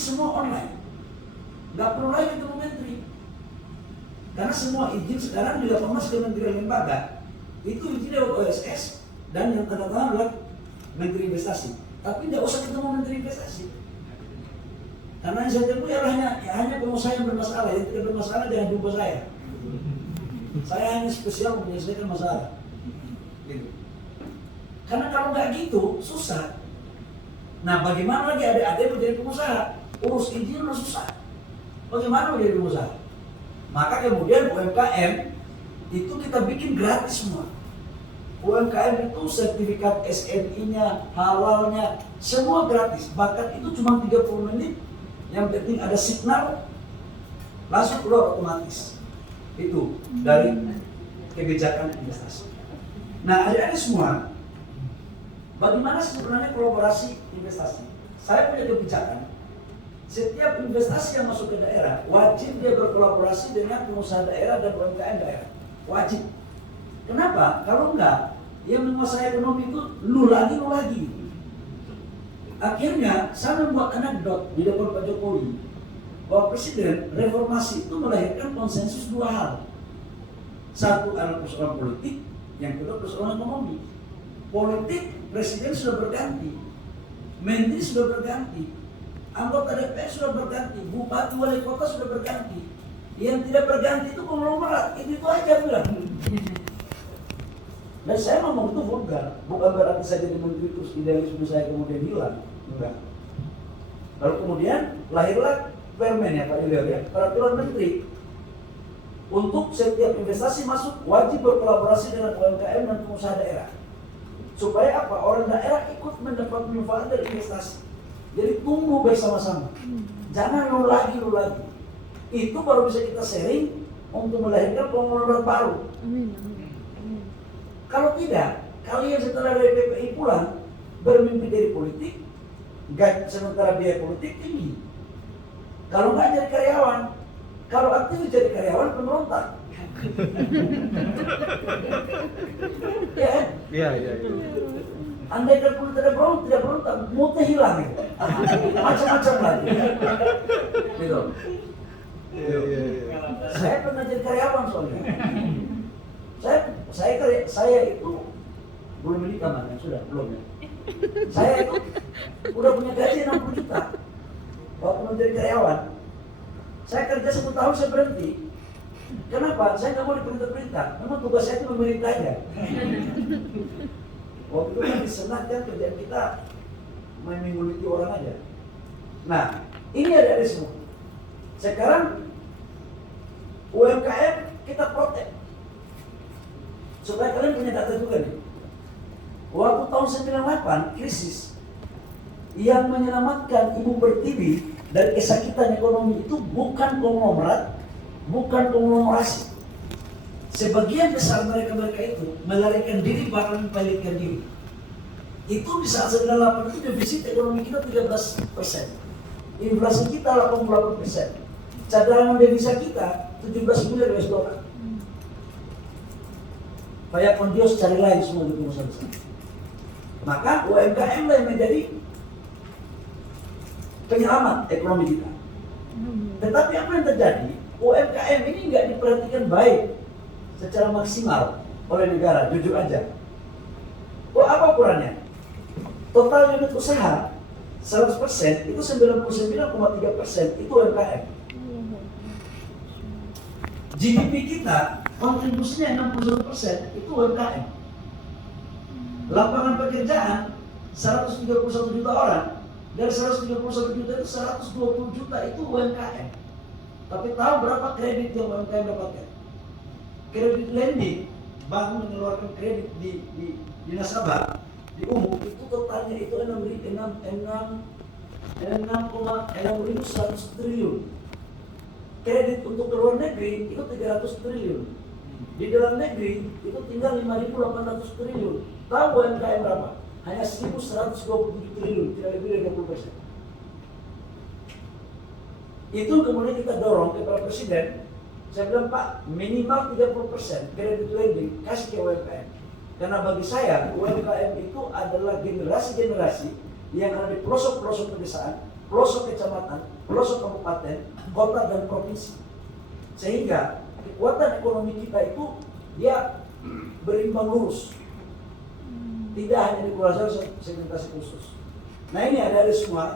semua online. Nggak perlu lagi ketemu menteri. Karena semua izin sekarang dilakukan mas kementerian lembaga. Itu izin lewat OSS dan yang tanda tangan adalah menteri investasi. Tapi nggak usah ketemu menteri investasi. Karena yang saya temui hanya pengusaha yang bermasalah. Yang tidak bermasalah jangan jumpa saya. Saya hanya spesial menyelesaikan masalah. Gitu. Karena kalau nggak gitu susah. Nah, bagaimana lagi adik-adik menjadi pengusaha? Urus izin udah susah. Bagaimana menjadi pengusaha? Maka kemudian UMKM itu kita bikin gratis semua. UMKM itu sertifikat SNI-nya, halalnya, semua gratis. Bahkan itu cuma 30 menit. Yang penting ada signal, langsung keluar otomatis. Itu dari kebijakan investasi. Nah, adik-adik semua, bagaimana sebenarnya kolaborasi investasi? Saya punya kebijakan. Setiap investasi yang masuk ke daerah, wajib dia berkolaborasi dengan pengusaha daerah dan UMKM daerah. Wajib. Kenapa? Kalau enggak, yang menguasai ekonomi itu lu lagi. Akhirnya, saya membuat anekdot di depan Pak Jokowi bahwa Presiden reformasi itu melahirkan konsensus dua hal. Satu adalah persoalan politik, yang kedua persoalan ekonomi. Politik, Presiden sudah berganti, Menteri sudah berganti, anggota DPR sudah berganti, Bupati Wali Kota sudah berganti. Yang tidak berganti itu konglomerat, itu aja bilang. Dan saya ngomong itu vulgar, bukan berarti saya jadi menteri terus idealisme saya kemudian hilang. Enggak. Lalu kemudian lahirlah permen ya Pak Ilio ya, peraturan menteri. Untuk setiap investasi masuk wajib berkolaborasi dengan UMKM dan pengusaha daerah. Supaya apa? Orang daerah ikut mendapat manfaat dari investasi. Jadi tumbuh bersama-sama. Jangan lu lagi. Itu baru bisa kita sharing untuk melahirkan konglomerat baru. Kalau tidak, kalian setelah dari PPI pulang bermimpi dari politik, sementara biaya politik tinggi. Kalau nggak jadi karyawan, kalau aktif jadi karyawan pemberontak. Iya. Andai kan pun tidak berontak, moodnya hilang gitu. Macam-macam lagi. Gitu. Iya. Saya pernah jadi karyawan soalnya. Saya itu belum menikah man, sudah belum ya. Saya itu udah punya gaji 60 juta waktu menjadi karyawan. Saya kerja 1 tahun saya berhenti. Kenapa? Saya nggak mau diperintah-perintah. Memang tugas saya itu memerintah aja. Waktu itu kan disenat kan kerjaan kita menguliti orang aja. Nah, ini ada semua. Sekarang UMKM kita protek. Supaya kalian punya data juga nih. Waktu tahun 98 krisis yang menyelamatkan Ibu Pertiwi dari kesakitan ekonomi itu bukan konglomerat, bukan konglomerasi. Sebagian besar mereka itu melarikan diri bahkan memilihkan diri. Itu di saat 98 itu defisit ekonomi kita 13%, inflasi kita 88%, cadangan devisa kita 17 miliar US dollar. Kayak Pontius cari lain semua di pengusaha besar. Maka UMKM lah yang menjadi penyelamat ekonomi kita. Tetapi apa yang terjadi? UMKM ini nggak diperhatikan baik secara maksimal oleh negara, jujur aja. Apa ukurannya? Total unit usaha 100% itu 99,3% itu UMKM. GDP kita kontribusinya 61% itu UMKM. Lapangan pekerjaan 131 juta orang, dari 131 juta itu 120 juta itu UMKM. Tapi tahu berapa kredit yang UMKM dapatkan? Kredit lending, bank mengeluarkan kredit di nasabah, di umum itu totalnya itu 6,100 triliun. Kredit untuk luar negeri itu 300 triliun. Di dalam negeri itu tinggal 5.800 triliun. Tahu UMKM berapa? Hanya 1.127 triliun, tidak lebih dari 20%. Itu kemudian kita dorong kepada Presiden. Saya bilang, Pak, minimal 30% kredit lending kasih ke UMKM. Karena bagi saya, UMKM itu adalah generasi-generasi yang ada di pelosok-pelosok pedesaan pelosok kecamatan, pelosok kabupaten, kota dan provinsi. Sehingga kekuatan ekonomi kita itu dia berimbang lurus. Tidak hanya dikuasai segmentasi khusus. Nah ini ada semua.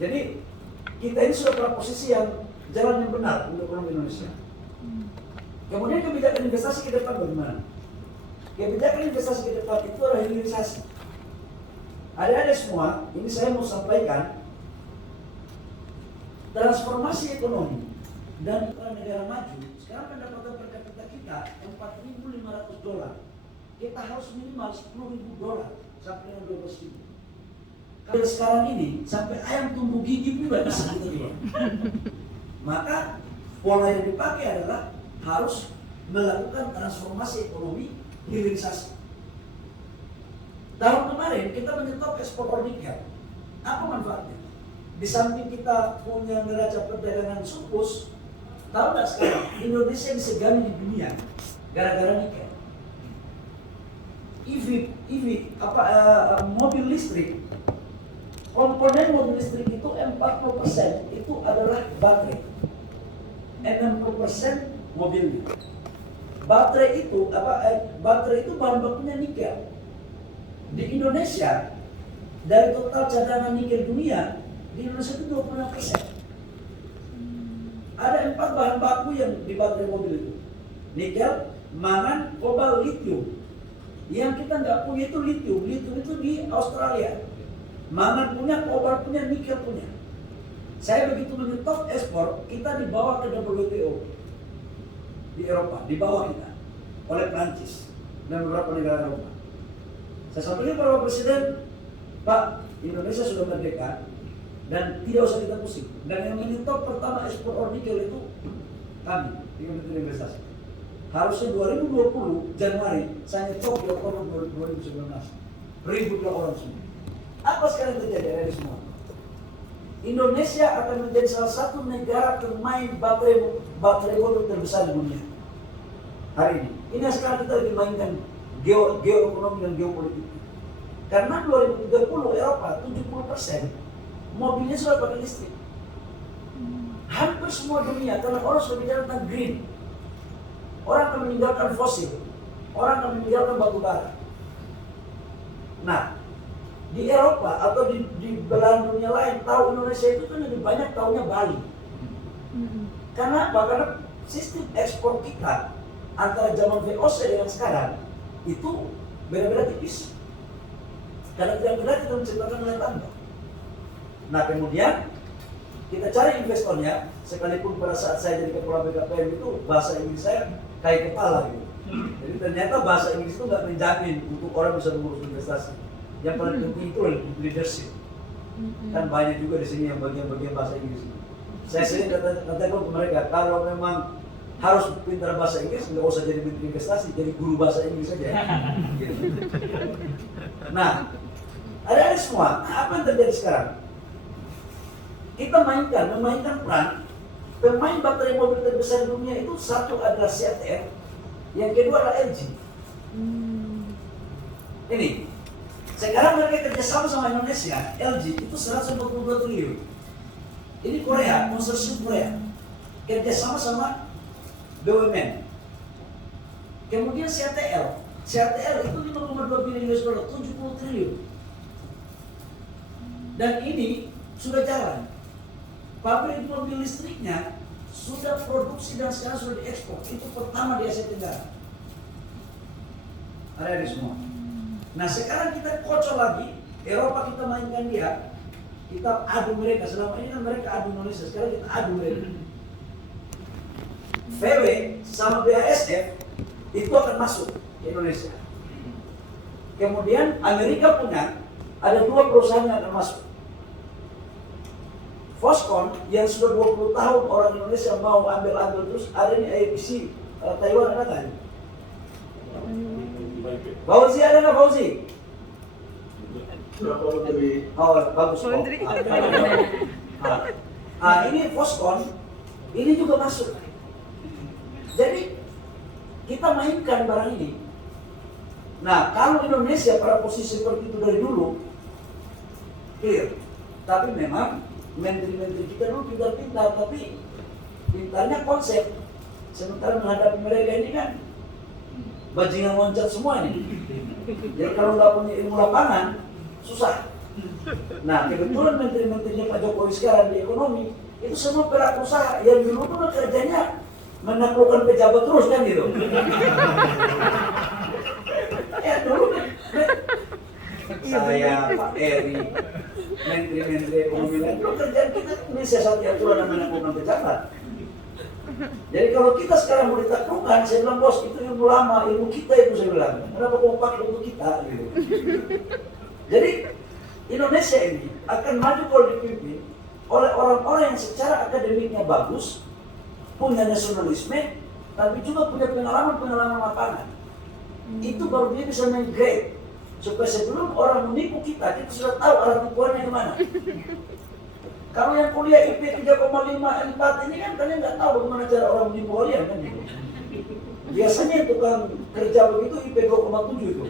Jadi kita ini sudah pada posisi yang jalan yang benar untuk ekonomi Indonesia. Kemudian kebijakan investasi ke depan bagaimana? Kebijakan investasi ke depan itu adalah hilirisasi. Ada semua, ini saya mau sampaikan transformasi ekonomi dan negara maju. Sekarang pendapatan per kapita kita $4.500. Kita harus minimal $10.000 sampai dengan $12.000. Kalau sekarang ini sampai ayam tumbuh gigi pun tidak bisa kita jual. Maka pola yang dipakai adalah harus melakukan transformasi ekonomi hilirisasi. Tahun kemarin kita menyetop ekspor nikel. Apa manfaatnya? Di samping kita punya neraca perdagangan surplus, tahu nggak sekarang Indonesia disegani di dunia gara-gara nikel. Mobil listrik, komponen mobil listrik itu 40% itu adalah baterai, 60% mobilnya. Baterai itu bahan bakunya nikel. Di Indonesia dari total cadangan nikel dunia di Indonesia itu 26%. Ada 4 bahan baku yang di baterai mobil itu: nikel, mangan, kobalt, litium. Yang kita nggak punya itu litium. Litium itu di Australia. Mangan punya, kobalt punya, nikel punya. Saya begitu menyetop ekspor, kita dibawa ke WTO di Eropa, dibawa kita oleh Prancis dan beberapa negara Eropa. Saya sampaikan kepada Pak Presiden, Pak, Indonesia sudah merdeka dan tidak usah kita pusing. Dan yang menyetop pertama ekspor nikel itu kami di Kementerian Investasi. Harusnya 2020 Januari saya nyetop di Oktober 2019. Ributlah orang semua. Apa sekarang terjadi ada semua? Indonesia akan menjadi salah satu negara pemain baterai mobil terbesar di dunia hari ini. Ini yang sekarang kita lagi mainkan geoekonomi dan geopolitik. Karena 2030 Eropa 70% mobilnya sudah pakai listrik. Hampir semua dunia, karena orang sudah bicara tentang green. Orang akan meninggalkan fosil, orang akan meninggalkan batu bara. Nah, di Eropa atau di belahan dunia lain tahu Indonesia itu kan lebih banyak tahunya Bali. Karena apa? Karena sistem ekspor kita antara zaman VOC dengan sekarang itu beda-beda tipis. Karena tidak benar kita menciptakan nilai tambah. Nah kemudian kita cari investornya, sekalipun pada saat saya jadi kepala BKPM itu bahasa Inggris saya kayak kepala gitu. Jadi ternyata bahasa Inggris itu nggak menjamin untuk orang bisa mengurus investasi. Yang paling penting itu leadership. Kan banyak juga di sini yang bagian-bagian bahasa Inggris. Saya sering katakan ke mereka, kalau memang harus pintar bahasa Inggris, nggak usah jadi menteri investasi, jadi guru bahasa Inggris saja. Gitu. Nah, ada semua. Apa yang terjadi sekarang? Kita memainkan peran pemain baterai mobil terbesar di dunia itu. Satu adalah CATL, yang kedua adalah LG. Ini sekarang mereka kerjasama sama Indonesia. LG itu 142 triliun. Ini Korea, konsorsium Korea kerjasama sama BUMN. Kemudian CATL itu 5,2 bilion US dollar, 70 triliun. Dan ini sudah jalan. Pabrik mobil listriknya sudah produksi dan sekarang sudah diekspor. Itu pertama di Asia Tenggara. Ada semua. Nah sekarang kita kocok lagi, Eropa kita mainkan dia, kita adu mereka. Selama ini kan mereka adu Indonesia, sekarang kita adu mereka. VW sama BASF itu akan masuk ke Indonesia. Kemudian Amerika punya ada 2 perusahaan yang akan masuk. Foxconn yang sudah 20 tahun orang Indonesia mau ambil terus, ada ini IPC Taiwan ada kan? Fauzi ada nggak Fauzi? Oh bagus. Ini Foxconn, ini juga masuk. Jadi kita mainkan barang ini. Nah kalau Indonesia pada posisi seperti itu dari dulu, clear. Tapi memang menteri-menteri kita dulu pintar-pintar, tapi pintarnya konsep. Sementara menghadapi mereka ini kan bajingan loncat semua ini. Jadi kalau nggak punya ilmu lapangan, susah. Nah, kebetulan menteri-menterinya Pak Jokowi sekarang di ekonomi, itu semua pelaku usaha yang dulu kerjanya menaklukkan pejabat terus kan gitu. Ya dulu saya, Pak Eri, menteri-menteri ekonomi lain, dulu kerjaan kita ini siasati aturan dan menaklukkan pejabat. Jadi kalau kita sekarang mau ditaklukkan, saya bilang bos itu ilmu lama, ilmu kita itu saya bilang. Kenapa kau pakai untuk kita gitu. Jadi Indonesia ini akan maju kalau dipimpin oleh orang-orang yang secara akademiknya bagus, punya nasionalisme, tapi juga punya pengalaman lapangan. Itu baru dia bisa meng-grade. Supaya sebelum orang menipu kita sudah tahu arah tipuannya kemana. Kalau yang kuliah IP 3,54 ini kan kalian nggak tahu bagaimana cara orang menipu kalian kan gitu. Biasanya tukang kerja begitu IP 2,7 itu.